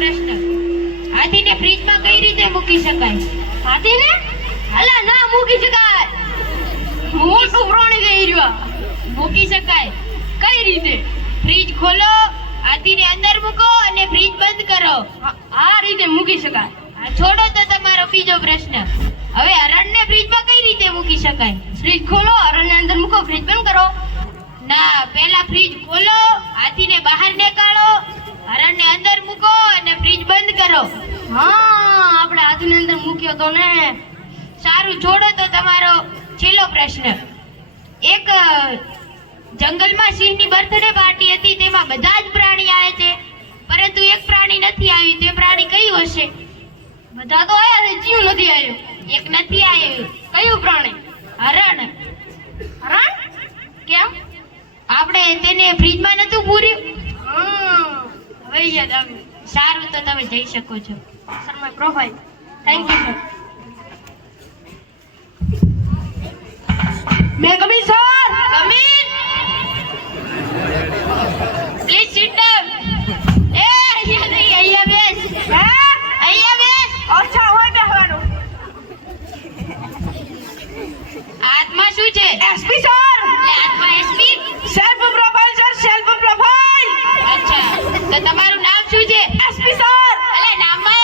પ્રશ્ન. હાથીને ફ્રીજમાં કઈ રીતે મૂકી શકાય? હાથીને? અલા, ના મૂકી શકાય. મોટું પ્રાણી ગઈ રહ્યો? મૂકી શકાય. કઈ રીતે? ફ્રીજ ખોલો, હાથીને અંદર મૂકો અને ફ્રીજ બંધ કરો. આ- રીતે મૂકી શકાય. આ છોડો તો તમારો બીજો પ્રશ્ન. હવે હરણને ફ્રીજમાં કઈ રીતે મૂકી શકાય? ફ્રીજ ખોલો અરણને અંદર મૂકો ફ્રીજ બંધ કરો. ના, પહેલા ફ્રીજ ખોલો, હાથીને બહાર નીકાળો. હરણને હા, આપણે હાથની અંદર મૂક્યો તો ને. સારું, છોડો તો તમારો છેલ્લો પ્રશ્ન. એક જંગલમાં સિંહની બર્થડે પાર્ટી હતી, તેમાં બધા જ પ્રાણી આવે છે. પરંતુ એક પ્રાણી નથી આવ્યું, તે પ્રાણી કયું હશે? બધા તો આવ્યા છે, જીવ નથી આવ્યો. એક નથી આવ્યું. કયું પ્રાણી? હરણ. હરણ? કેમ? આપણે તેને ફ્રીજમાં નતું પૂર્યું? સારું તો તમે જઈ શકો છો. Sir my profile. Thank you sir may come in sir come in please sit down એ અહીંયા નહીં અહીંયા બેસ. હે? અહીંયા બેસ. ઓછા હોય હાથમાં શું છે? એસપી સર તમારું નામ શું છે એસપી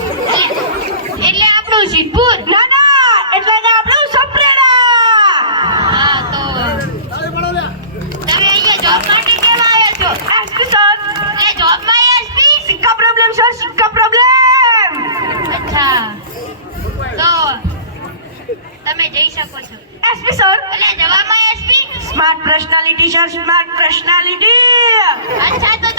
એટલે આપણું સિદ્ધપુર ના ના એટલે કે આપણું સપ્રેડા. હા તો તમે અહીંયા જોબ માટે કેમ આવ્યા છો? એસપી સર એટલે જોબમાં એસપી સિક્કા પ્રોબ્લેમ સર સિક્કા પ્રોબ્લેમ અચ્છા. તો તમે જઈ શકો છો. એસપી સર એટલે જવામાં SP smart personality sir smart personality અચ્છા તો